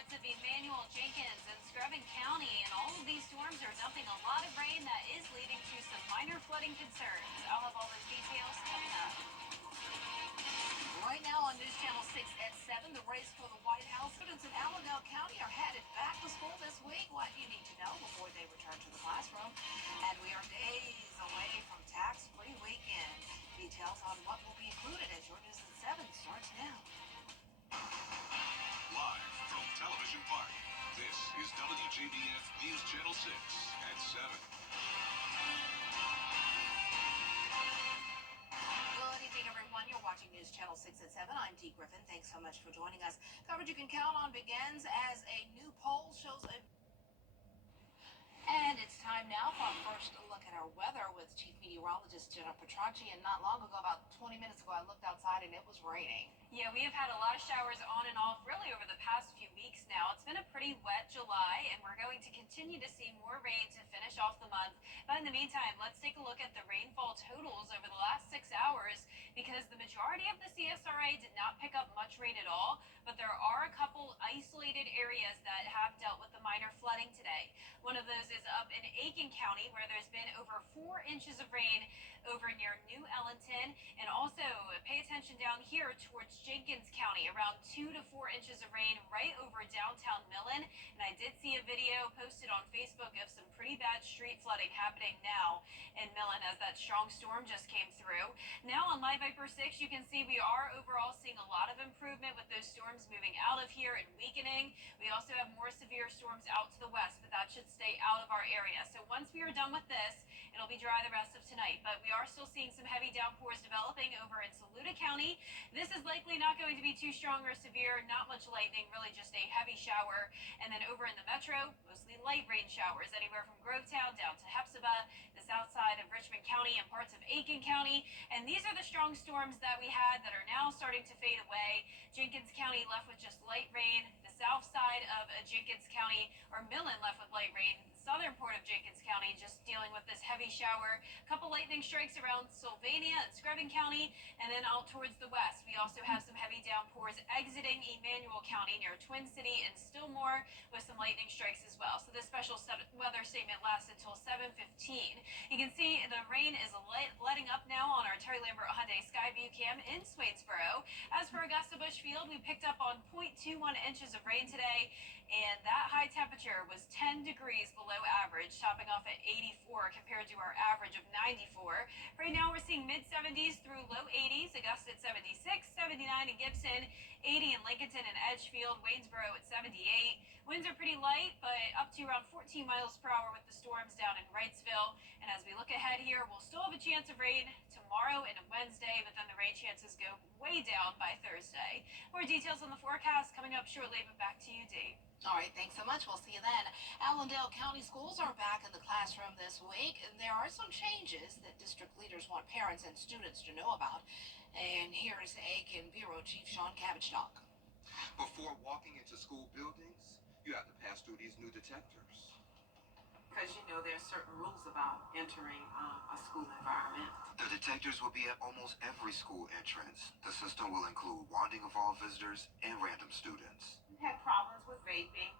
parts of Emmanuel, Jenkins, and Screven County, and all of these storms are dumping a lot of rain that is leading to some minor flooding concerns. I'll have all those details coming up. Right now on News Channel 6 at 7, the race for the White House. Students in Allendale County are headed back to school this week. What do you need to know before they return to the classroom? And we are days away from tax-free weekend. Details on what will be included as your News at 7 starts now. Live from Television Park, this is WJBF News Channel 6 at 7. Good evening, everyone. You're watching News Channel 6 at 7. I'm Dee Griffin. Thanks so much for joining us. Coverage you can count on begins as a new poll shows a... And it's time now for our first look at our weather with Chief Meteorologist Jenna Petracci. And not long ago, about 20 minutes ago, I looked outside and it was raining. Yeah, we have had a lot of showers on and off really over the past few weeks now. It's been a pretty wet July, and we're going to continue to see more rain to finish off the month. But in the meantime, let's take a look at the rainfall totals over the last 6 hours, because the majority of the CSRA did not pick up much rain at all, but there are a couple isolated areas that have dealt with the minor flooding today. One of those is up in Aiken County, where there's been over 4 inches of rain over near New Ellington, and also pay attention down here towards Jenkins County, around 2 to 4 inches of rain right over downtown Millen. And I did see a video posted on Facebook of some pretty bad street flooding happening now in Millen as that strong storm just came through. Now on Live Viper 6, you can see we are overall seeing a lot of improvement with those storms moving out of here and weakening. We also have more severe storms out to the west, but that should stay out of our area. So once we are done with this, it'll be dry the rest of tonight. But we are still seeing some heavy downpours developing over in Saluda County. This is likely not going to be too strong or severe, not much lightning, really just a heavy shower. And then over in the metro, mostly light rain showers anywhere from Grovetown down to Hepzibah, the south side of Richmond County and parts of Aiken County. And these are the strong storms that we had that are now starting to fade away. Jenkins County left with just light rain. The south side of Jenkins County, or Millen, left with light rain. Southern part of Jenkins County just dealing with this heavy shower. A couple lightning strikes around Sylvania and Screven County, and then out towards the west we also have some heavy downpours exiting Emmanuel County near Twin City and Stillmore with some lightning strikes as well. So this special weather statement lasts until 7:15. You can see the rain is letting up now on our Terry Lambert Hyundai Skyview cam in Swainsboro. As for Augusta Bush Field, we picked up on 0.21 inches of rain today, and that high temperature was 10 degrees below average, topping off at 84 compared to our average of 94. Right now we're seeing mid-70s through low 80s. Augusta at 76, 79 in Gibson, 80 in Lincolnton and Edgefield, Waynesboro at 78. Winds are pretty light, but up to around 14 miles per hour with the storms down in Wrightsville. And as we look ahead here, we'll still have a chance of rain tomorrow and Wednesday, but then the rain chances go way down by Thursday. More details on the forecast coming up shortly, but back to you, Dee. All right, thanks so much. We'll see you then. Allendale County schools are back in the classroom this week, and there are some changes that district leaders want parents and students to know about. And here is Aiken Bureau Chief Sean Cabbage-Talk. Before walking into school buildings, you have to pass through these new detectors. Because, you know, there are certain rules about entering a school environment. The detectors will be at almost every school entrance. The system will include wanding of all visitors and random students. We've had problems with vaping.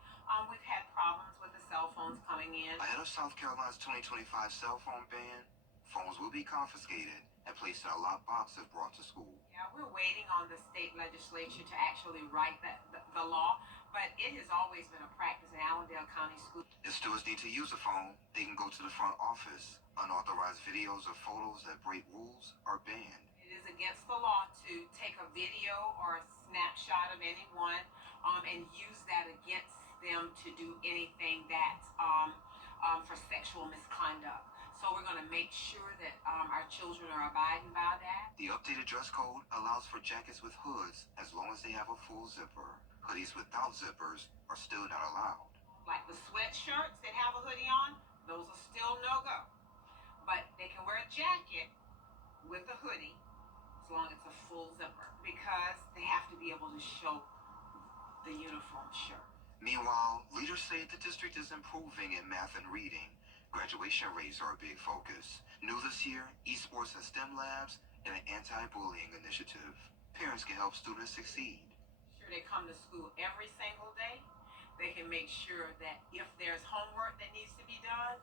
We've had problems with the cell phones coming in. Ahead of South Carolina's 2025 cell phone ban, phones will be confiscated and placed in a locked box if brought to school. Yeah, we're waiting on the state legislature to actually write the law, but it has always been a practice in Allendale County School. If students need to use a phone, they can go to the front office. Unauthorized videos or photos that break rules are banned. It is against the law to take a video or a snapshot of anyone and use that against them to do anything that's for sexual misconduct. So we're going to make sure that our children are abiding by that. The updated dress code allows for jackets with hoods as long as they have a full zipper. Hoodies without zippers are still not allowed. Like the sweatshirts that have a hoodie on, those are still no-go. But they can wear a jacket with a hoodie as long as it's a full zipper, because they have to be able to show the uniform shirt. Meanwhile, leaders say the district is improving in math and reading. Graduation rates are a big focus. New this year, esports and STEM labs and an anti-bullying initiative. Parents can help students succeed. Sure, they come to school every single day, They can make sure that if there's homework that needs to be done,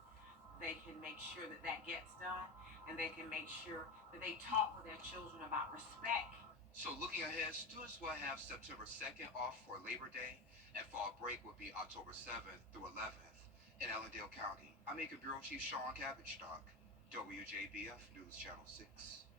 they can make sure that that gets done, and they can make sure that they talk with their children about respect. So looking ahead, students will have September 2nd off for Labor Day, and fall break will be October 7th through 11th in Allendale County. I'm Aiken Bureau Chief Sean Cabbage-Stock, WJBF News Channel 6.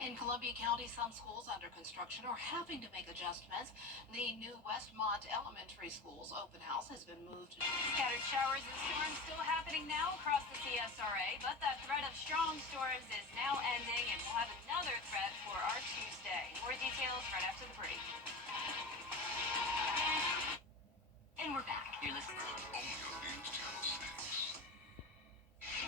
In Columbia County, some schools under construction are having to make adjustments. The new Westmont Elementary School's open house has been moved. Scattered showers and storms still happening now across the CSRA, but that threat of strong storms is now ending, and we'll have another threat for our Tuesday. More details right after the break. And we're back. You're listening. Only on News Channel 6.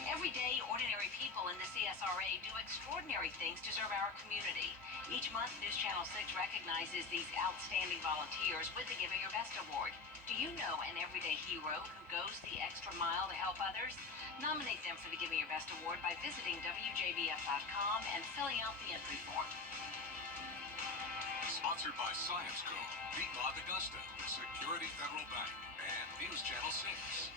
Every day, ordinary people in the CSRA do extraordinary things to serve our community. Each month, News Channel 6 recognizes these outstanding volunteers with the Giving Your Best Award. Do you know an everyday hero who goes the extra mile to help others? Nominate them for the Giving Your Best Award by visiting WJBF.com and filling out the entry form. Sponsored by Science Co, Piedmont Augusta, Security Federal Bank, and News Channel 6.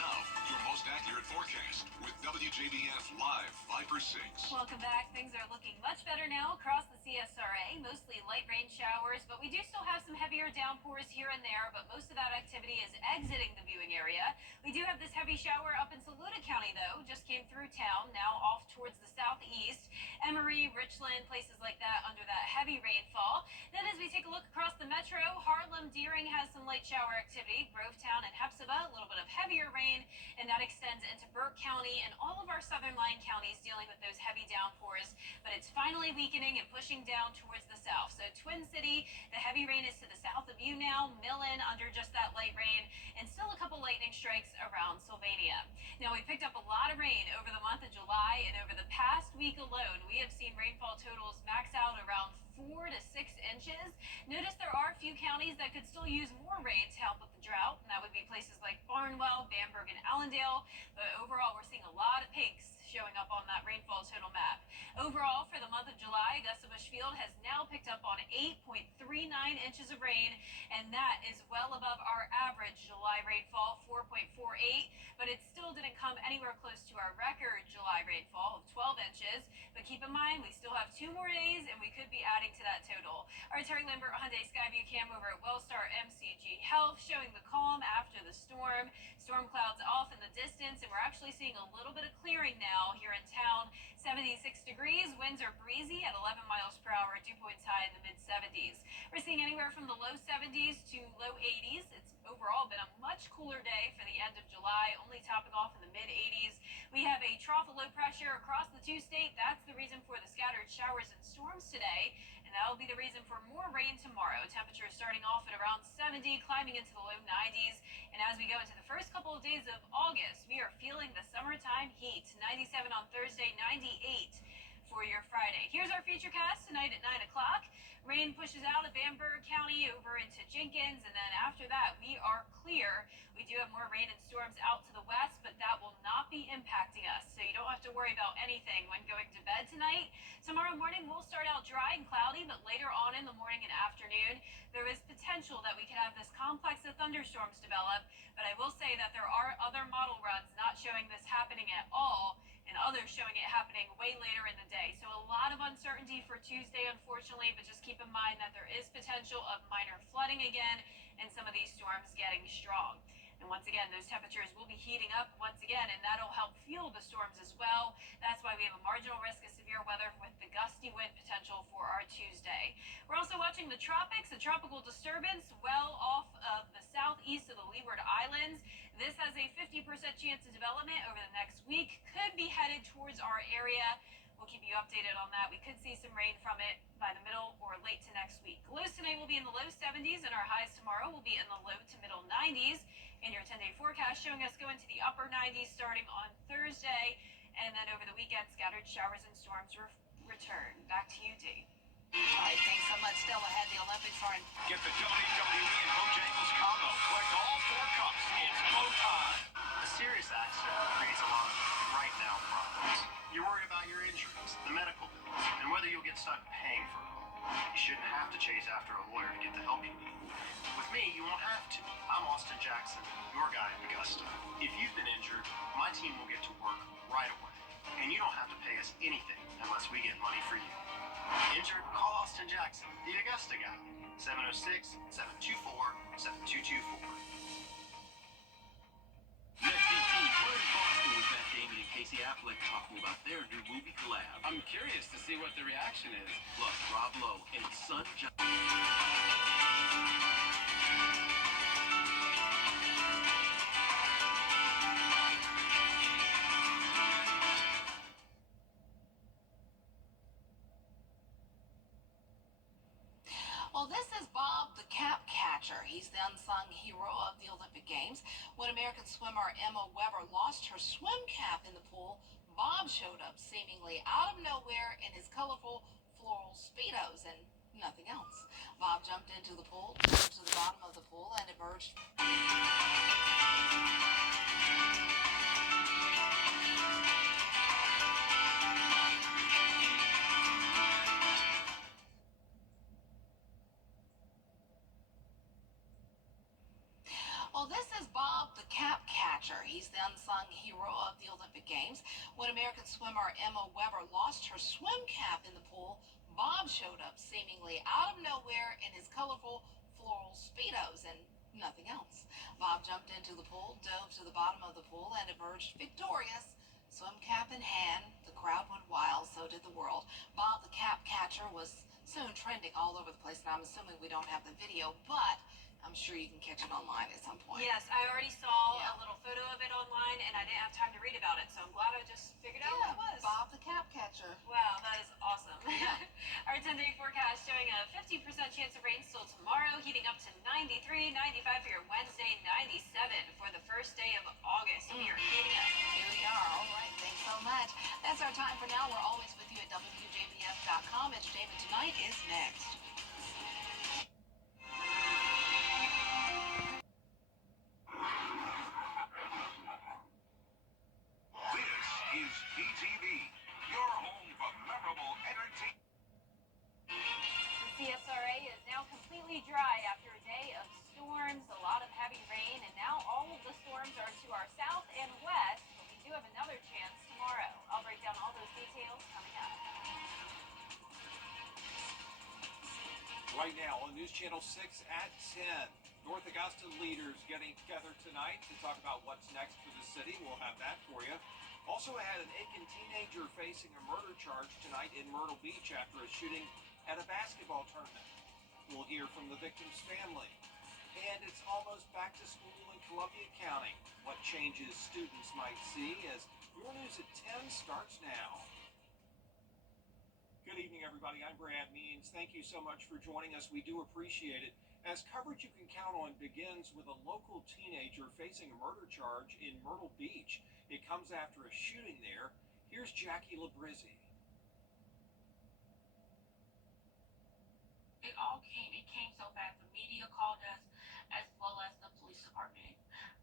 Now, your most accurate forecast with WJBF Live 5 for 6. Welcome back. Things are looking much better now across the CSRA. Mostly light rain showers, but we do still have some heavier downpours here and there, but most of that activity is exiting the viewing area. We do have this heavy shower up in Saluda County, though. Just came through town, now off towards the southeast. Emory, Richland, places like that under that heavy rainfall. Then as we take a look across the metro, Harlem, Deering has some light shower activity. Grovetown and Hepzibah, a little bit of heavier rain, and that extends into Burke County and all of our southern line counties dealing with those heavy downpours. But it's finally weakening and pushing down towards the south. So Twin City, the heavy rain is to the south of you now. Millen under just that light rain, and still a couple lightning strikes around Sylvania. Now, we picked up a lot of rain over the month of July, and over the past week alone, we have seen rainfall totals max out around 4 to 6 inches. Notice there are a few counties that could still use more rain to help with the drought, and that would be places like Barnwell, Bamberg, and Allendale. But overall, we're seeing a lot of pinks showing up on that rainfall total map. Overall, for the month of July, Augusta-Bushfield has now picked up on 8.39 inches of rain, and that is well above our average July rainfall, 4.48, but it still didn't come anywhere close to our record July rainfall of 12 inches. But keep in mind, we still have 2 more days, and we could be adding to that total. Our Terry Lambert Hyundai Skyview cam over at Wellstar MCG Health showing the calm after the storm. Storm clouds off in the distance, and we're actually seeing a little bit of clearing now here in town. 76 degrees, winds are breezy at 11 miles per hour, dew points high in the mid-70s. We're seeing anywhere from the low 70s to low 80s. It's overall been a much cooler day for the end of July, only topping off in the mid-80s. We have a trough of low pressure across the two-state. That's the reason for the scattered showers and storms today, and that'll be the reason for more rain tomorrow. Temperatures starting off at around 70, climbing into the low 90s. And as we go into the first couple of days of August, we are feeling the summertime heat. 97 on Thursday, 98 for your Friday. Here's our Futurecast tonight at 9 o'clock. Rain pushes out of Bamberg County over into Jenkins, and then after that, we are clear. We do have more rain and storms out to the west, but that will not be impacting us, so you don't have to worry about anything when going to bed tonight. Tomorrow morning, we'll start out dry and cloudy, but later on in the morning and afternoon, there is potential that we could have this complex of thunderstorms develop, but I will say that there are other model runs not showing this happening at all, and others showing it happening way later in the day. So a lot of uncertainty for Tuesday, unfortunately, but just keep in mind that there is potential of minor flooding again and some of these storms getting strong. And once again, those temperatures will be heating up once again, and that'll help fuel the storms as well. That's why we have a marginal risk of severe weather with the gusty wind potential for our Tuesday. We're also watching the tropics, a tropical disturbance well off of the southeast of the Leeward Islands. This has a 50% chance of development over the next week, could be headed towards our area. We'll keep you updated on that. We could see some rain from it by the middle or late to next week. Lows tonight will be in the low 70s, and our highs tomorrow will be in the low to middle 90s. And your 10-day forecast showing us going to the upper 90s starting on Thursday, and then over the weekend, scattered showers and storms return. Back to you, D. All right, thanks so much. Still ahead, the Olympics are in. Get the WWE and Bojangles combo. Collect all 4 cups. It's go time. A serious accident creates a lot of right now problems. You're worried about your injuries, the medical bills, and whether you'll get stuck paying for it all. You shouldn't have to chase after a lawyer to get the help you need. With me, you won't have to. I'm Austin Jackson, your guy in Augusta. If you've been injured, my team will get to work right away. And you don't have to pay us anything unless we get money for you. Injured? Call Austin Jackson, the Augusta guy. 706-724-7224. Next ET, we're in Boston with Matt Damon and Casey Affleck talking about their new movie collab. I'm curious to see what the reaction is. Plus, Rob Lowe and his son John. Well, this is Bob the Cap Catcher. He's the unsung hero of the Olympic Games. When American swimmer Emma Weber lost her swim cap in the pool, Bob showed up seemingly out of nowhere in his colorful floral Speedos and nothing else. Bob jumped into the pool, dove to the bottom of the pool, and emerged. Well, this is Bob the Cap Catcher. He's the unsung hero of the Olympic Games. When American swimmer Emma Weber lost her swim cap in the pool, Bob showed up seemingly out of nowhere in his colorful floral Speedos and nothing else. Bob jumped into the pool, dove to the bottom of the pool, and emerged victorious. Swim cap in hand, the crowd went wild, so did the world. Bob the Cap Catcher was soon trending all over the place, and I'm assuming we don't have the video, but I'm sure you can catch it online at some point. Yes, I already saw a little photo of it online, and I didn't have time to read about it, so I'm glad I just figured out what it was. Bob the Cap Catcher. Wow, that is awesome. Our 10-day forecast showing a 50% chance of rain still tomorrow, heating up to 93, 95 for your Wednesday, 97 for the first day of August. We are heating up. Here we are. All right. Thanks so much. That's our time for now. We're always with you at WJBF.com. Entertainment Tonight is next. This is BTV, your home for memorable entertainment. The CSRA is now completely dry after a day of storms, a lot of heavy rain, and now all of the storms are to our south and west, but we do have another chance tomorrow. I'll break down all those details coming up. Right now on News Channel 6 at 10. North Augusta leaders getting together tonight to talk about what's next for the city. We'll have that for you. Also ahead, an Aiken teenager facing a murder charge tonight in Myrtle Beach after a shooting at a basketball tournament. We'll hear from the victim's family. And it's almost back to school in Columbia County. What changes students might see as Your News at 10 starts now. Good evening, everybody. I'm Brad Means. Thank you so much for joining us. We do appreciate it. As coverage you can count on begins with a local teenager facing a murder charge in Myrtle Beach. It comes after a shooting there. Here's Jackie Labrizzi. It came so fast. The media called us as well as the police department.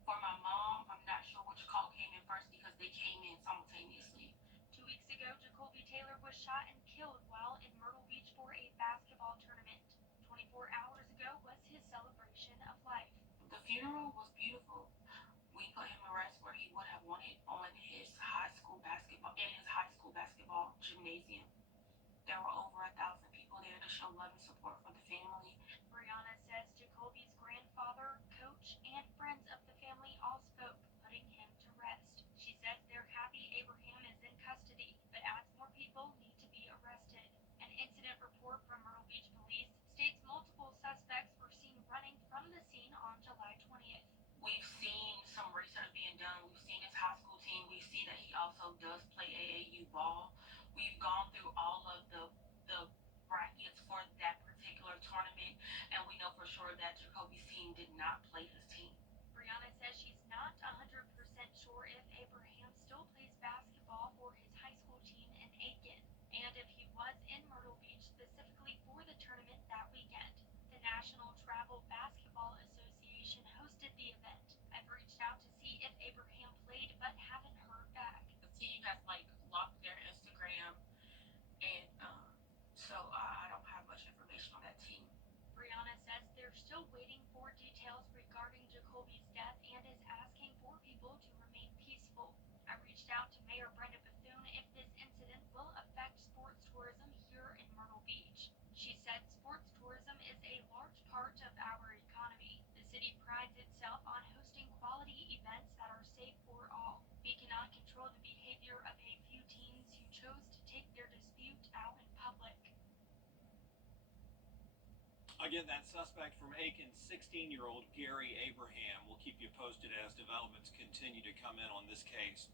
For my mom, I'm not sure which call came in first because they came in simultaneously. 2 weeks ago, Jacoby Taylor was shot and killed while in Myrtle Beach for a basketball tournament. 24 hours ago was his celebration of life. The funeral was beautiful. We put him to rest where he would have wanted on his high school basketball gymnasium. There were over 1,000 people there to show love and support for the family. Brianna says Jacoby's grandfather, coach, and friends of the family all spoke, putting him to rest. She says they're happy Abraham is in custody, but adds more people need to be arrested. An incident report from Myrtle Beach Police states multiple suspects were seen running from the scene on July 20th. We've seen some research being done. We've seen his high school team. We see that he also does play AAU ball. We've gone through all of the brackets for that particular tournament, and we know for sure that Jacoby's team did not play his team. Brianna says she's not 100% sure if Abraham still plays basketball for his high school team in Aiken, and if he was in Myrtle Beach specifically for the tournament that weekend. The National Travel Basketball Association hosted the event. I've reached out to see if Abraham played, but haven't heard back. The team has locked their Instagram, and so I don't have much information on that team. prides itself on hosting quality events that are safe for all. We cannot control the behavior of a few teens who chose to take their dispute out in public. Again, that suspect from Aiken, 16-year-old Gary Abraham. We'll keep you posted as developments continue to come in on this case.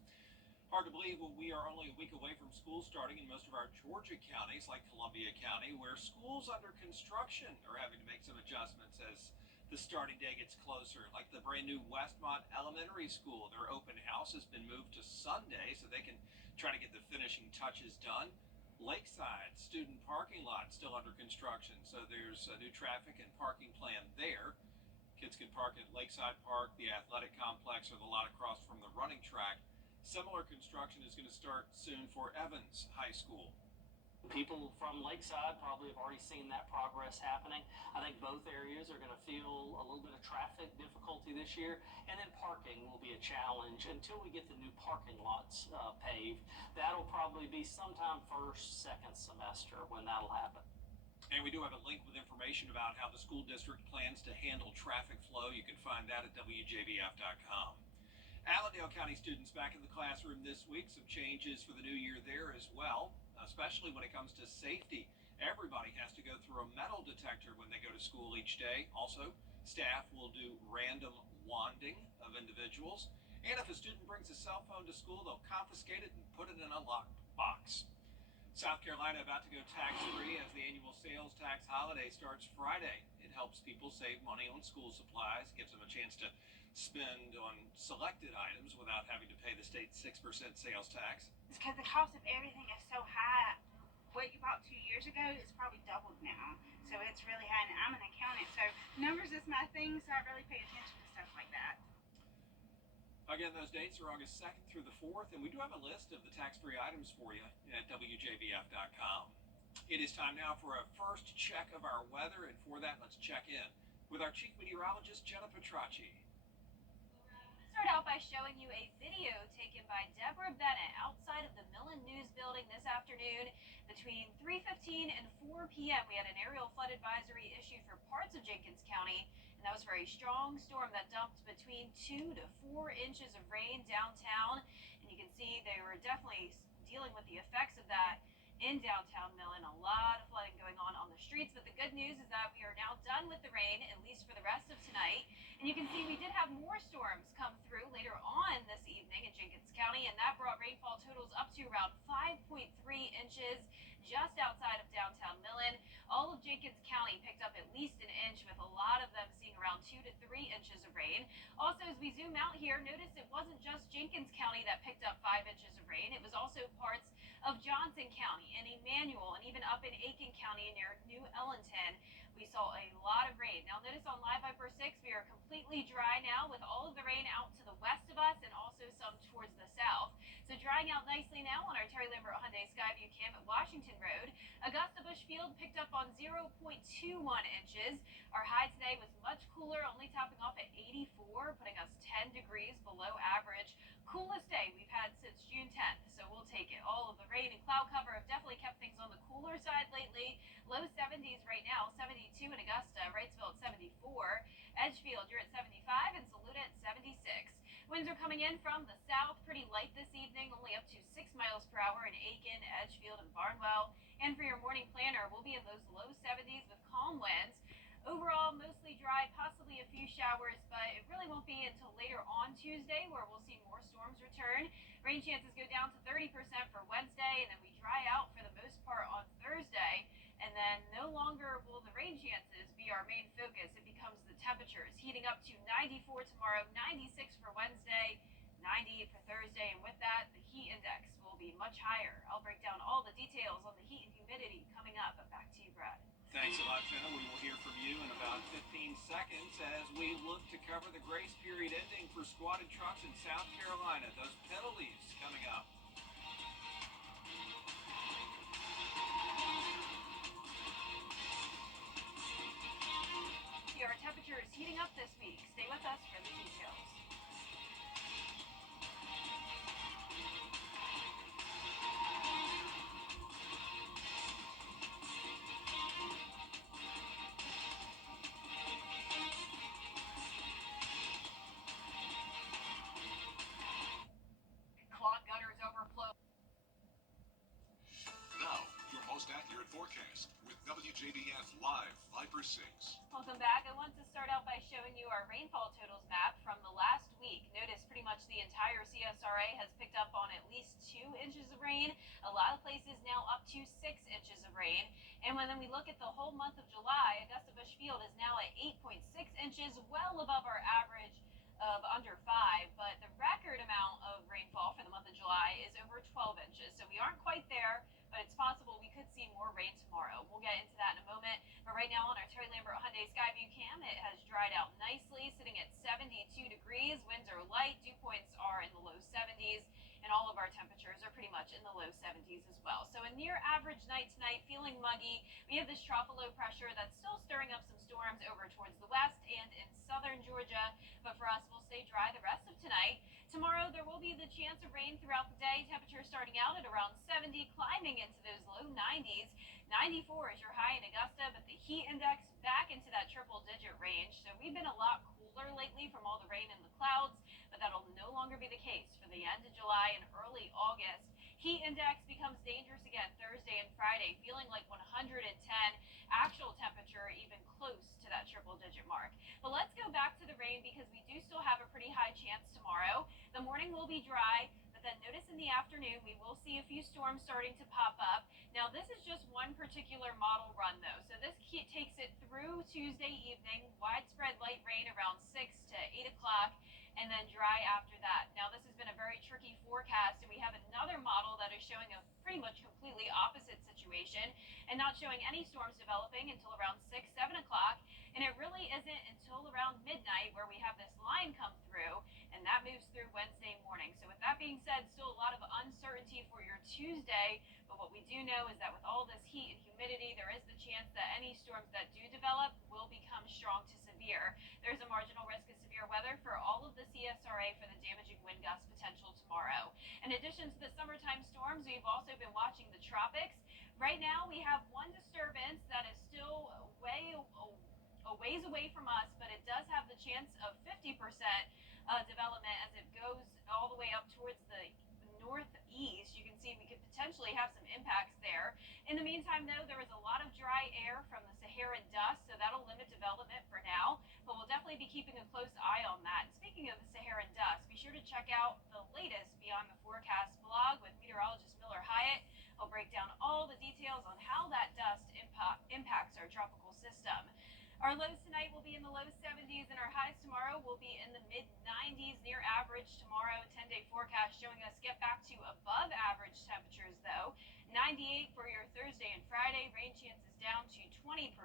Hard to believe, we are only a week away from school starting in most of our Georgia counties, like Columbia County, where schools under construction are having to make some adjustments as the starting day gets closer. Like the brand new Westmont Elementary School, their open house has been moved to Sunday so they can try to get the finishing touches done. Lakeside student parking lot still under construction, so there's a new traffic and parking plan there. Kids can park at Lakeside Park, the athletic complex, or the lot across from the running track. Similar construction is going to start soon for Evans High School. People from Lakeside probably have already seen that progress happening. I think both areas are going to feel a little bit of traffic difficulty this year, and then parking will be a challenge until we get the new parking lots paved. That'll probably be sometime first, second semester when that'll happen. And we do have a link with information about how the school district plans to handle traffic flow. You can find that at WJBF.com. Allendale County students back in the classroom this week. Some changes for the new year there as well, especially when it comes to safety. Everybody has to go through a metal detector when they go to school each day. Also, staff will do random wanding of individuals. And if a student brings a cell phone to school, they'll confiscate it and put it in a locked box. South Carolina about to go tax-free as the annual sales tax holiday starts Friday. It helps people save money on school supplies, gives them a chance to spend on selected items without having to pay the state's 6% sales tax. It's because the cost of everything is so high. What you bought 2 years ago is probably doubled now. So it's really high, and I'm an accountant, so numbers is my thing, so I really pay attention to stuff like that. Again, those dates are August 2nd through the 4th, and we do have a list of the tax-free items for you at WJBF.com. It is time now for a first check of our weather, and for that, let's check in with our chief meteorologist, Jenna Petracci. Start out by showing you a video taken by Deborah Bennett outside of the Millen News Building this afternoon. Between 3:15 and 4 p.m. we had an aerial flood advisory issued for parts of Jenkins County, and that was a very strong storm that dumped between 2 to 4 inches of rain downtown, and you can see they were definitely dealing with the effects of that in downtown Millen. A lot of flooding going on the streets, but the good news is that we are now done with the rain, at least for the rest of tonight. And you can see we did have more storms come through later on this evening in Jenkins County, and that brought rainfall totals up to around 5.3 inches just outside of downtown Millen. All of Jenkins County picked up at least an inch, with a lot of them seeing around 2 to 3 inches of rain. Also, as we zoom out here, notice it wasn't just Jenkins County that picked up 5 inches of rain. It was also parts of Johnson County and Emmanuel, and even up in Aiken County near New Ellington. We saw a lot of rain. Now notice on Live Viper 6, we are completely dry now, with all of the rain out to the west of us and also some towards the south. So drying out nicely now on our Terry Lambert Hyundai Skyview Cam at Washington Road. Augusta Bushfield picked up on 0.21 inches. Our high today was much cooler, only topping off at 84, putting us 10 degrees below average. Coolest day we've had since June 10th, so we'll take it. All of the rain and cloud cover have definitely kept things on the cooler side lately. Low 70s right now, 72 in Augusta, Wrightsville at 74, Edgefield, you're at 75, and Saluda at 76. Winds are coming in from the south, pretty light this evening, only up to 6 miles per hour in Aiken, Edgefield, and Barnwell. And for your morning planner, we'll be in those low 70s with calm winds. Overall, mostly dry, possibly a few showers, but it really won't be until later on Tuesday where we'll see more storms return. Rain chances go down to 30% for Wednesday, and then we dry out for the most part on Thursday. And then no longer will the rain chances be our main focus. It becomes the temperatures, heating up to 94 tomorrow, 96 for Wednesday, 98 for Thursday, and with that, the heat index will be much higher. I'll break down all the details on the heat and humidity coming up, but back to you, Brad. Thanks a lot, Jenna. We will hear from you in about 15 seconds as we look to cover the grace period ending for squatted trucks in South Carolina. Those penalties coming up. Our temperature is heating up this week. Stay with us for the details. number 6. Welcome back. I want to start out by showing you our rainfall totals map from the last week. Notice pretty much the entire CSRA has picked up on at least 2 inches of rain. A lot of places now up to 6 inches of rain. And when we look at the whole month of July, Augusta Bush Field is now at 8.6 inches, well above our average of under 5, but the record amount of rainfall for the month of July is over 12 inches. So we aren't quite there, but it's possible we could see more rain tomorrow. We'll get into that in a moment. But right now on our Terry Lambert Hyundai Skyview cam, it has dried out nicely, sitting at 72 degrees. Winds are light, dew points are in the low 70s, and all of our temperatures are pretty much in the low 70s as well. So a near average night tonight, feeling muggy. We have this tropical low pressure that's still stirring up some storms over towards the west and in southern Georgia, but for us, we'll stay dry the rest of tonight. Tomorrow, there will be the chance of rain throughout the day. Temperatures starting out at around 70, climbing into those low 90s. 94 is your high in Augusta, but the heat index back into that triple-digit range. So we've been a lot cooler lately from all the rain and the clouds, but that'll no longer be the case for the end of July and early August. Heat index becomes dangerous again Thursday and Friday, feeling like 110. Actual temperature even close to that triple-digit mark. But let's go back to the rain because we do still have a pretty high chance tomorrow. The morning will be dry, but then notice in the afternoon we will see a few storms starting to pop up. Now this is just one particular model run though, so this takes it through Tuesday evening, widespread light rain around 6 to 8 o'clock, and then dry after that. Now this has been a very tricky forecast, and we have another model that is showing a pretty much completely opposite situation and not showing any storms developing until around 6, 7 o'clock, and it really isn't until around midnight where we have this line come through, and that moves through Wednesday morning. So with that being said, still a lot of uncertainty for your Tuesday, but what we do know is that with all this heat and humidity, there is the chance that any storms that do develop will become strong to severe. There's a marginal risk of severe weather for all of the CSRA for the damaging wind gust potential tomorrow. In addition to the summertime storms, we've also been watching the tropics. Right now, we have one disturbance that is still a ways away from us, but it does have the chance of 50% development as it goes all the way up towards the northeast. You can see we could potentially have some impacts there. In the meantime, though, there is a lot of dry air from the Saharan dust, so that'll limit development for now, but we'll definitely be keeping a close eye on that. And speaking of the Saharan dust, be sure to check out the latest Beyond the Forecast blog with meteorologist Miller Hyatt. He'll break down all the details on how that dust impacts our tropical system. Our lows tonight will be in the low 70s, and our highs tomorrow will be in the mid-90s, near average tomorrow. 10-day forecast showing us get back to above average temperatures, though. 98 for your Thursday and Friday. Rain chances down to 20%.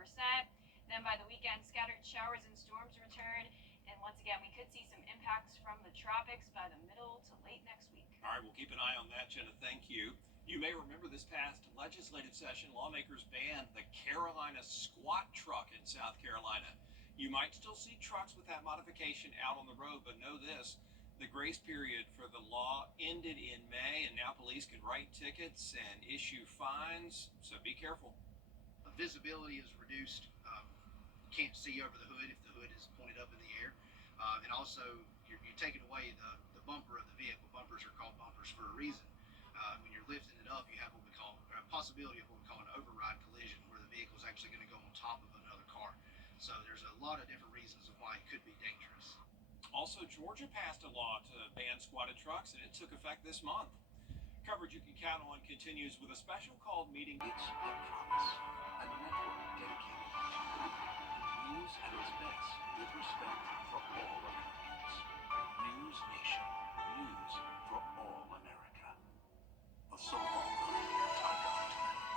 Then by the weekend, scattered showers and storms return. And once again, we could see some impacts from the tropics by the middle to late next week. All right, we'll keep an eye on that, Jenna. Thank you. You may remember this past legislative session, lawmakers banned the Carolina squat truck in South Carolina. You might still see trucks with that modification out on the road, but know this, the grace period for the law ended in May, and now police can write tickets and issue fines, so be careful. Visibility is reduced. You can't see over the hood if the hood is pointed up in the air. And also, you're taking away the bumper of the vehicle. Bumpers are called bumpers for a reason. When you're lifting it up, you have what we call a possibility of what we call an override collision, where the vehicle is actually going to go on top of another car. So there's a lot of different reasons of why it could be dangerous. Also, Georgia passed a law to ban squatted trucks, and it took effect this month. Coverage you can count on continues with a special called meeting. It's The Promise, a network dedicated to news at its best with respect for all Americans. News Nation, news for all America. For so long,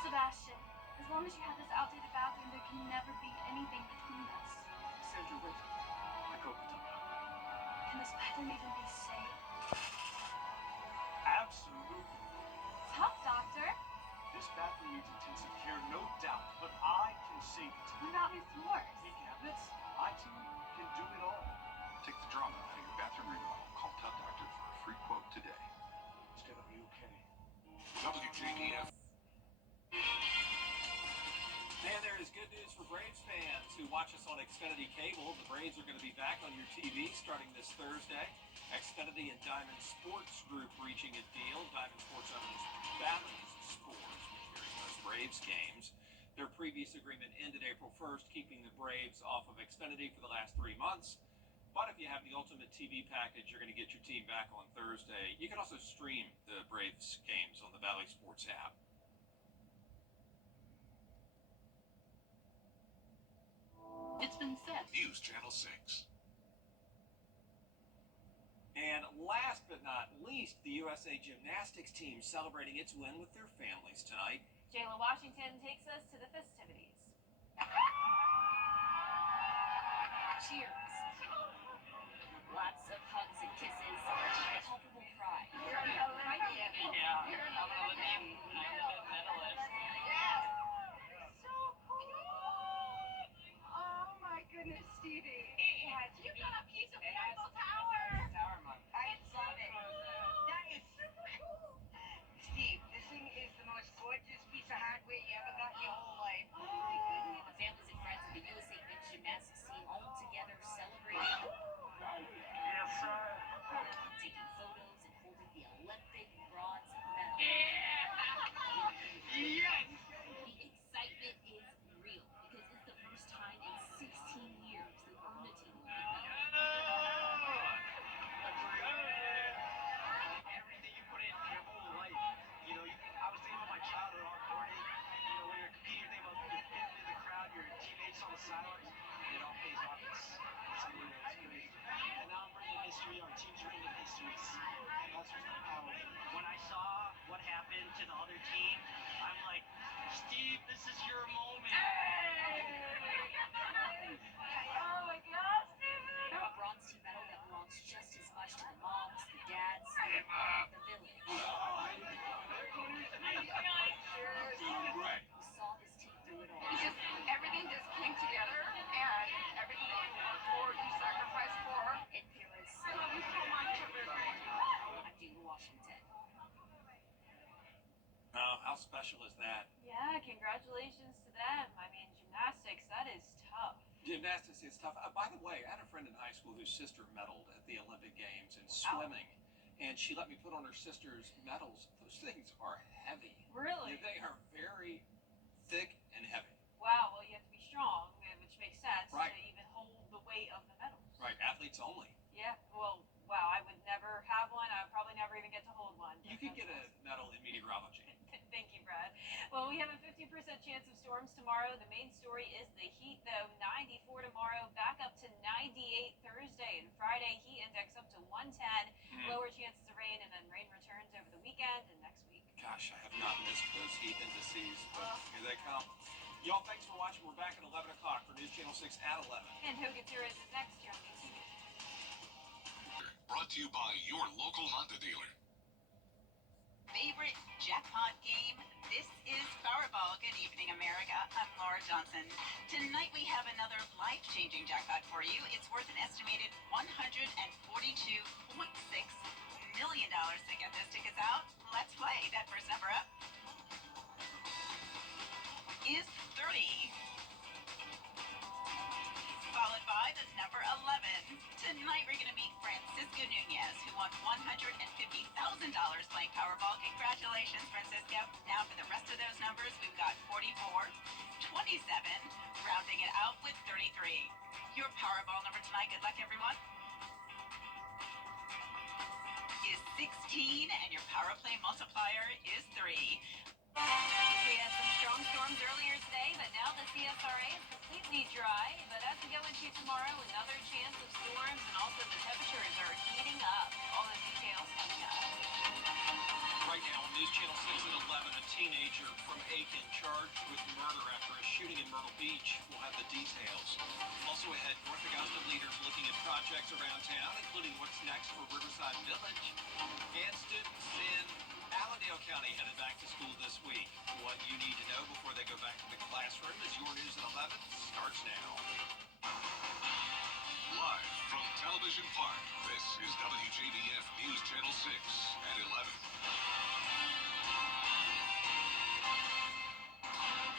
Sebastian, as long as you have this outdated bathroom, there can never be anything between us. Sandra, wait. I go with them. Can this bathroom even be safe? Absolutely. Tough, Doctor. This bathroom needs intensive care, no doubt, but I can save it. What about new floors? New cabinets? I too can do it all. Take the drama out of your bathroom remodel. Call Tut Doctor for a free quote today. It's gonna be okay. WJBF. And there is good news for Braves fans who watch us on Xfinity Cable. The Braves are going to be back on your TV starting this Thursday. Xfinity and Diamond Sports Group reaching a deal. Diamond Sports owns Balance Sports, which carries most Braves games. Their previous agreement ended April 1st, keeping the Braves off of Xfinity for the last 3 months. But if you have the Ultimate TV package, you're going to get your team back on Thursday. You can also stream the Braves games on the Valley Sports app. It's been said. News Channel 6. And last but not least, the USA Gymnastics team celebrating its win with their families tonight. Jayla Washington takes us to the festivities. Cheers. Lots of hugs and kisses. Palpable pride. Yeah, I'm an Olympian medalist. So cool. Oh my goodness, Stevie. You got a piece of Eiffel Tower. Tower month. I love it. That is super cool. Steve, this thing is the most gorgeous piece of hardware you ever got in your whole life. Oh my goodness. Families and friends of the USA men's gymnastics team all together celebrating. Yes, sir. Taking photos and holding the Olympic bronze medal. Yes. The excitement is real because it's the first time in 16 years they've earned a team Olympic medal. Everything you put in your whole life. You know, I was thinking about my childhood on court. You know, when you're competing, you think about the people in the crowd, your teammates on the sidelines. It all pays off. It's unbelievable. It's great. And now I'm writing history. Our team's writing history. That's what's powerful. When I saw what happened to the other team, I'm like, Steve, this is your moment. Oh my gosh, Stephen! A bronze team medal that belongs just as much to the moms, the dads, the village. We saw this team through it all. Everything just came together, and everything that you worked for, you sacrificed for. And parents, I love you so much. I'm Jayla Washington. Oh, how special is that? Yeah, congratulations to them. I mean, gymnastics, that is tough. Gymnastics is tough. By the way, I had a friend in high school whose sister medaled at the Olympic Games in swimming, and she let me put on her sister's medals. Those things are heavy. Really? They are very thick and heavy. Wow, well, you have to be strong, which makes sense Right. to even hold the weight of the medals. Right, athletes only. Yeah, well, wow, I would never have one. I would probably never even get to hold one. You could get a medal in meteorology. Thank you, Brad. Well, we have a 50% chance of storms tomorrow. The main story is the heat, though. 94 tomorrow, back up to 98 Thursday and Friday. Heat index up to 110. Lower chances of rain, and then rain returns over the weekend and next week. Gosh, I have not missed those heat indices, but here they come. Y'all, thanks for watching. We're back at 11 o'clock for News Channel 6 at 11. And Who Gutierrez is next here on BTV. Brought to you by your local Honda dealer. Favorite jackpot game? This is Powerball. Good evening, America. I'm Laura Johnson. Tonight we have another life-changing jackpot for you. It's worth an estimated $142.6 million to get those tickets out. Let's play. That first number up is 30. Followed by the number 11. Tonight we're going to meet Francisco Nunez, who won $150,000 playing Powerball. Congratulations, Francisco. Now for the rest of those numbers, we've got 44, 27, rounding it out with 33. Your Powerball number tonight, good luck everyone, is 16, and your Power Play multiplier is 3. We had some strong storms earlier today, but now the CSRA is completely dry. But as we go into tomorrow, another chance of storms, and also the temperatures are heating up. All the details coming up. Right now on News Channel 6 at 11, a teenager from Aiken charged with murder after a shooting in Myrtle Beach. We'll have the details. Also ahead, North Augusta leaders looking at projects around town, including what's next for Riverside Village. And students in Allendale County headed back to school this week. What you need to know before they go back to the classroom is your News at 11 starts now. Live from Television Park, this is WJBF News Channel 6 at 11.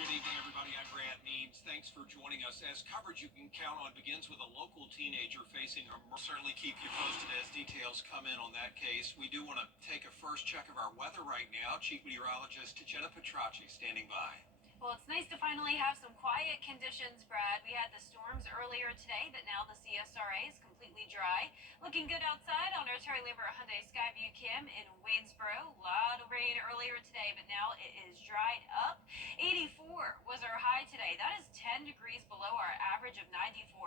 Good evening, everybody. I'm Brad Means. Thanks for joining us. As coverage you can count on begins with a local teenager facing a murder. Certainly keep you posted as details come in on that case. We do want to take a first check of our weather right now. Chief Meteorologist Jenna Petracci standing by. Well, it's nice to finally have some quiet conditions, Brad. We had the storms earlier today, but now the CSRA is completely dry. Looking good outside on our Terry Lambert Hyundai Skyview Cam in Waynesboro. A lot of rain earlier today, but now it is dried up. 84 was our high today. That is 10 degrees below our average of 94.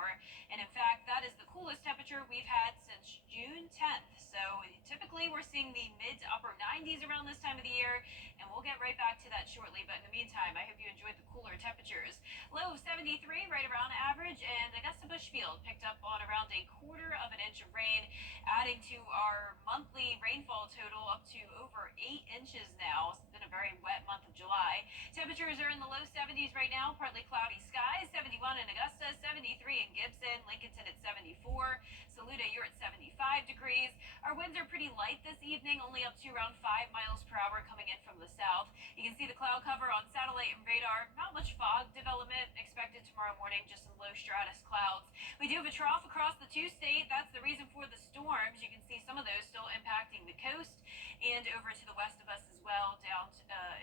And in fact, that is the coolest temperature we've had since June 10th. So typically we're seeing the mid to upper 90s around this time of the year, and we'll get right back to that shortly. But in the meantime, I hope you enjoyed the cooler temperatures. Low of 73, right around average, and Augusta Bushfield picked up on around a quarter of an inch of rain, adding to our monthly rainfall total up to over 8 inches now. It's been a very wet month of July. Temperatures are in the low 70s right now, partly cloudy skies, 71 in Augusta, 73 in Gibson, Lincolnton at 74, Saluda, you're at 75 degrees. Our winds are pretty light this evening, only up to around 5 miles per hour coming in from the south. You can see the cloud cover on satellite and radar. Not much fog development expected tomorrow morning, just some low stratus clouds. We do have a trough across the two-state. That's the reason for the storms. You can see some of those still impacting the coast and over to the west of us as well, down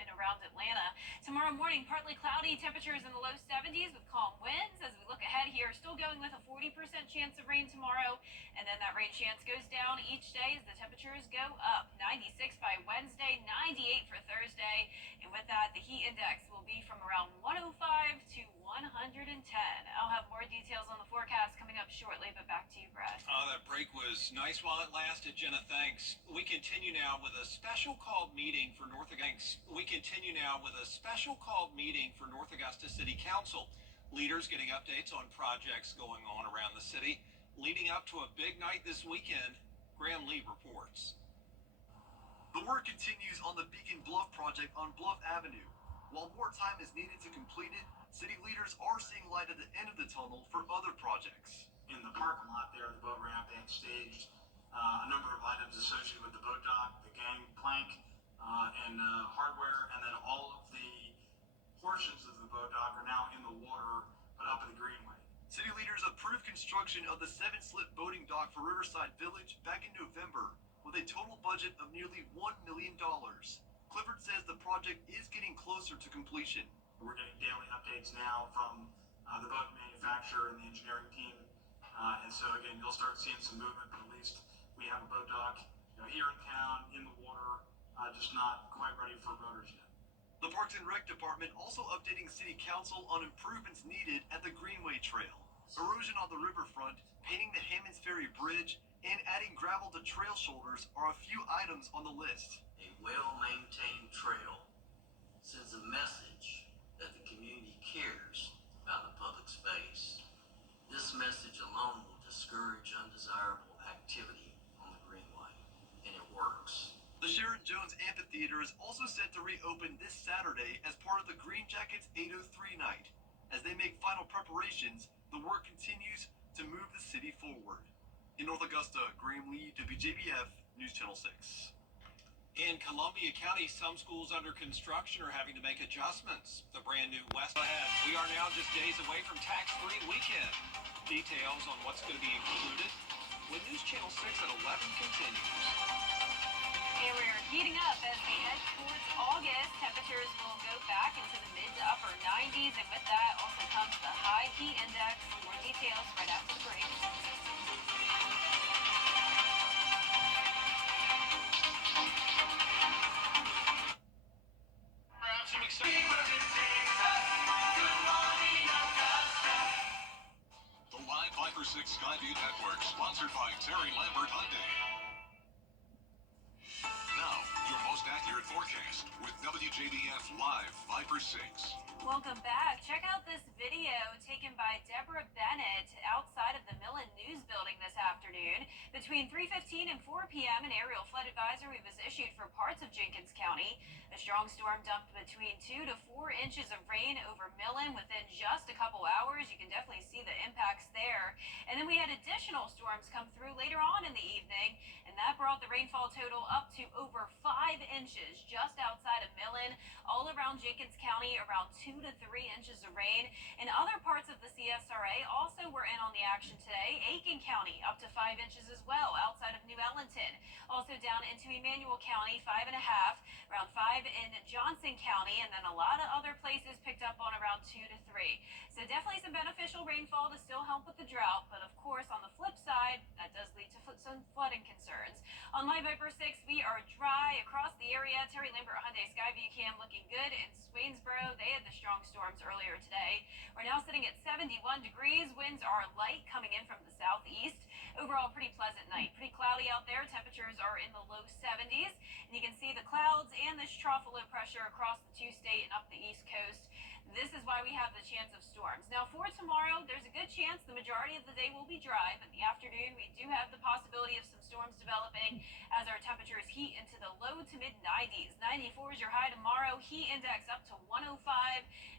and around Atlanta. Tomorrow morning, partly cloudy, temperatures in the low 70s with calm winds. As we look ahead here, still going with a 40% chance of rain tomorrow, and then that rain chance goes down each day as the temperatures go up. 96 by Wednesday, 98 for Thursday, and with that, the heat index will be from around 105 to 110. I'll have more details on the forecast coming up shortly, but back to you, Brad. Oh, that break was nice while it lasted, Jenna. Thanks. We continue now with a special called meeting for North Augusta. City Council. Leaders getting updates on projects going on around the city, leading up to a big night this weekend. Graham Lee reports. The work continues on the Beacon Bluff project on Bluff Avenue. While more time is needed to complete it, city leaders are seeing light at the end of the tunnel for other projects. In the parking lot there, the boat ramp and staged a number of items associated with the boat dock, the gang plank, and hardware, and then all of the portions of the boat dock are now in the water, but up at the greenway. City leaders approved construction of the 7-slip boating dock for Riverside Village back in November, with a total budget of nearly $1 million. Clifford says the project is getting closer to completion. We're getting daily updates now from the boat manufacturer and the engineering team. And so again, you'll start seeing some movement, but at least we have a boat dock here in town, in the water, just not quite ready for boaters yet. The Parks and Rec Department also updating City Council on improvements needed at the Greenway Trail. Erosion on the riverfront, painting the Hammonds Ferry Bridge, and adding gravel to trail shoulders are a few items on the list. A well-maintained trail sends a message that the community cares about the public space. This message alone will discourage undesirable activity on the Greenway, and it works. The Sharon Jones Amphitheater is also set to reopen this Saturday as part of the Green Jackets 803 night. As they make final preparations, the work continues to move the city forward. In North Augusta, Graham Lee, WJBF, News Channel 6. In Columbia County, some schools under construction are having to make adjustments. The brand new West ahead. We are now just days away from tax-free weekend. Details on what's going to be included when News Channel 6 at 11 continues. And we're heating up as we head towards August. Temperatures will go back into the mid to upper 90s, and with that also comes the high heat index. More details right after the break. Some exciting. The live 5 for 6 Skyview Network, sponsored by Terry Lambert Hyundai. Now, your most accurate forecast with WJBF Live 5 for 6. Welcome back. Check out this video taken by Deborah Bennett outside of the Millen News Building this afternoon. Between 3:15 and 4 p.m., an aerial flood advisory was issued for parts of Jenkins County. A strong storm dumped between 2 to 4 inches of rain over Millen within just a couple hours. You can definitely see the impacts there. And then we had additional storms come through later on in the evening, and that brought the rainfall total up to over 5 inches just outside of Millen. All around Jenkins County, around 2 to 3 inches of rain. And other parts of the CSRA also were in on the action today. Aiken County up to 5 inches as well outside of New Ellington. Also down into Emmanuel County, 5.5, around 5 in Johnson County, and then a lot of other places picked up on around 2 to 3. So definitely some beneficial rainfall to still help with the drought, but of course on the flip side, that does lead to some flooding concerns. On Live Viper 6, we are dry across the area. Terry Lambert Hyundai Skyview Cam looking good in Swainsboro. They had the strong storms earlier today. We're now sitting at 71 degrees. Winds are light coming in from the southeast. Overall, pretty pleasant night. Pretty cloudy out there. Temperatures are in the low 70s. And you can see the clouds and this trough of low pressure across the two-state and up the east coast. This is why we have the chance of storms. Now, for tomorrow, there's a good chance the majority of the day will be dry, but in the afternoon, we do have the possibility of some storms developing as our temperatures heat into the low to mid-90s. 94 is your high tomorrow. Heat index up to 105,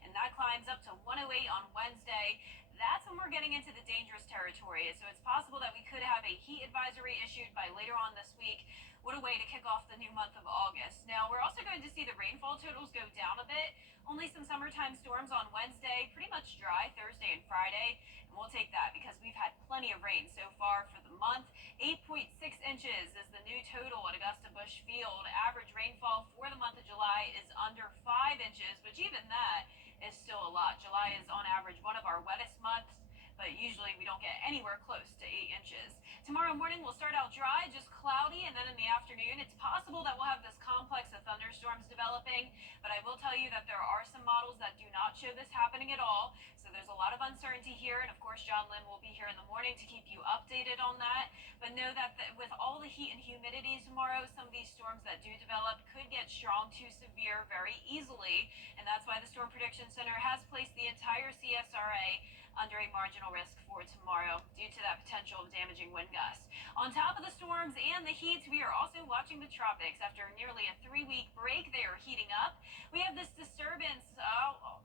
and that climbs up to 108 on Wednesday. That's when we're getting into the dangerous territory. So it's possible that we could have a heat advisory issued by later on this week. What a way to kick off the new month of August. Now, we're also going to see the rainfall totals go down a bit. Only some summertime storms on Wednesday, pretty much dry Thursday and Friday. And we'll take that because we've had plenty of rain so far for the month. 8.6 inches is the new total at Augusta Busch Field. Average rainfall for the month of July is under 5 inches, which even that is still a lot. July is on average one of our wettest months, but usually we don't get anywhere close to 8 inches. Tomorrow morning we'll start out dry, just cloudy, and then in the afternoon it's possible that we'll have this complex of thunderstorms developing, but I will tell you that there are some models that do not show this happening at all, so there's a lot of uncertainty here, and of course John Lynn will be here in the morning to keep you updated on that, but know that with all the heat and humidity tomorrow, some of these storms that do develop could get strong to severe very easily, and that's why the Storm Prediction Center has placed the entire CSRA under a marginal risk for tomorrow due to that potential of damaging wind gusts. On top of the storms and the heat, we are also watching the tropics. After nearly a 3-week break, they are heating up. We have this disturbance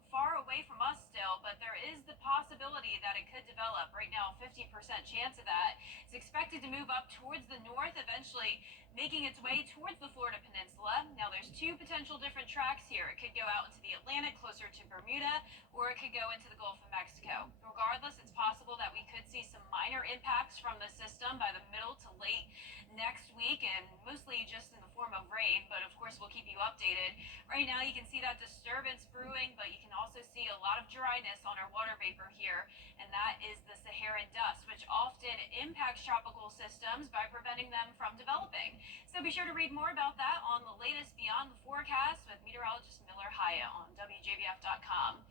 far away from us still, but there is the possibility that it could develop. Right now, 50% chance of that. It's expected to move up towards the north, eventually making its way towards the Florida Peninsula. Now, there's 2 potential different tracks here. It could go out into the Atlantic, closer to Bermuda, or it could go into the Gulf of Mexico. Regardless, it's possible that we could see some minor impacts from the system by the middle to late next week, and mostly just in the form of rain, but of course we'll keep you updated. Right now you can see that disturbance brewing, but you can also see a lot of dryness on our water vapor here, and that is the Saharan dust, which often impacts tropical systems by preventing them from developing. So be sure to read more about that on the latest Beyond the Forecast with meteorologist Miller Hyatt on WJBF.com.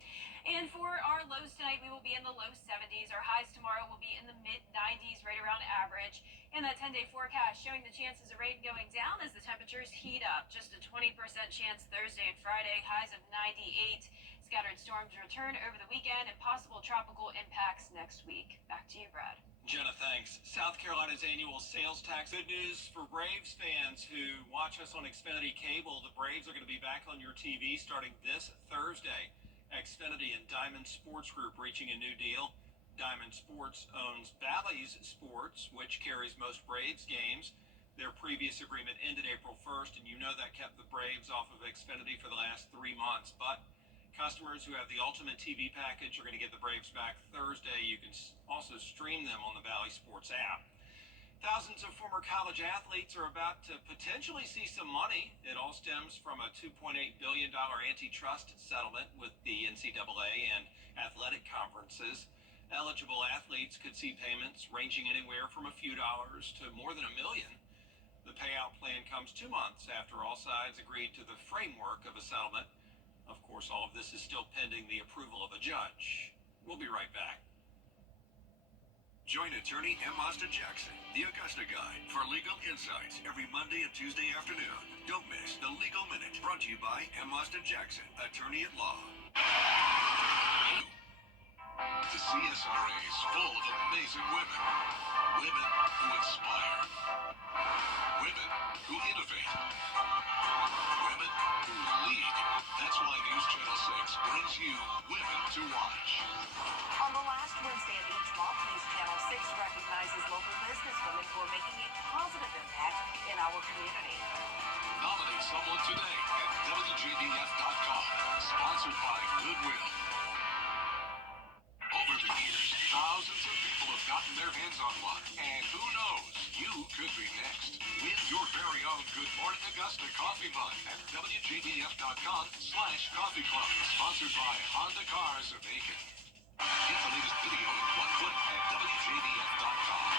And for our lows tonight, we will be in the low 70s. Our highs tomorrow will be in the mid-90s, right around average. And that 10-day forecast showing the chances of rain going down as the temperatures heat up. Just a 20% chance Thursday and Friday, highs of 98. Scattered storms return over the weekend and possible tropical impacts next week. Back to you, Brad. Jenna, thanks. South Carolina's annual sales tax. Good news for Braves fans who watch us on Xfinity Cable. The Braves are going to be back on your TV starting this Thursday. Xfinity and Diamond Sports Group reaching a new deal. Diamond Sports owns Bally's Sports, which carries most Braves games. Their previous agreement ended April 1st, and you know that kept the Braves off of Xfinity for the last 3 months. But customers who have the Ultimate TV package are going to get the Braves back Thursday. You can also stream them on the Bally Sports app. Thousands of former college athletes are about to potentially see some money. It all stems from a $2.8 billion antitrust settlement with the NCAA and athletic conferences. Eligible athletes could see payments ranging anywhere from a few dollars to more than $1 million. The payout plan comes 2 months after all sides agreed to the framework of a settlement. Of course, all of this is still pending the approval of a judge. We'll be right back. Join attorney M. Austin Jackson, the Augusta Guy, for legal insights every Monday and Tuesday afternoon. Don't miss the Legal Minute, brought to you by M. Austin Jackson, attorney at law. The CSRA is full of amazing women. Women who inspire. Women who innovate. Women who lead. That's why News Channel 6 brings you Women to Watch. On the last Wednesday of each month, News Channel 6 recognizes local businesswomen who are making a positive impact in our community. Nominate someone today at WJBF.com. Sponsored by Goodwill. Over the years, thousands of people have gotten their hands on one. And who knows, you could be next. Win your Good Morning Augusta Coffee Mug at WJBF.com/coffee club. Sponsored by Honda Cars of Aiken. Get the latest video in one click at WJBF.com.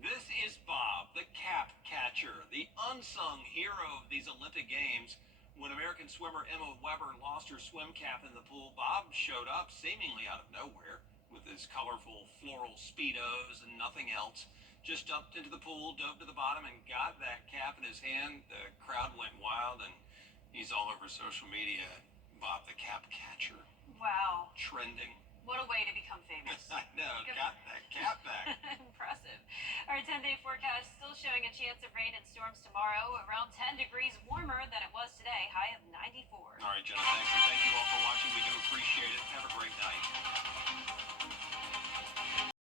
This is Bob, the cap catcher, the unsung hero of these Olympic Games. When American swimmer Emma Weber lost her swim cap in the pool, Bob showed up seemingly out of nowhere with his colorful floral Speedos and nothing else. Just jumped into the pool, dove to the bottom, and got that cap in his hand. The crowd went wild, and he's all over social media. Bob, the cap catcher. Wow. Trending. What a way to become famous. I know, got that cap back. Impressive. Our 10-day forecast still showing a chance of rain and storms tomorrow, around 10 degrees warmer than it was today, high of 94. All right, Jenna, thanks, and thank you all for watching. We do appreciate it. Have a great night.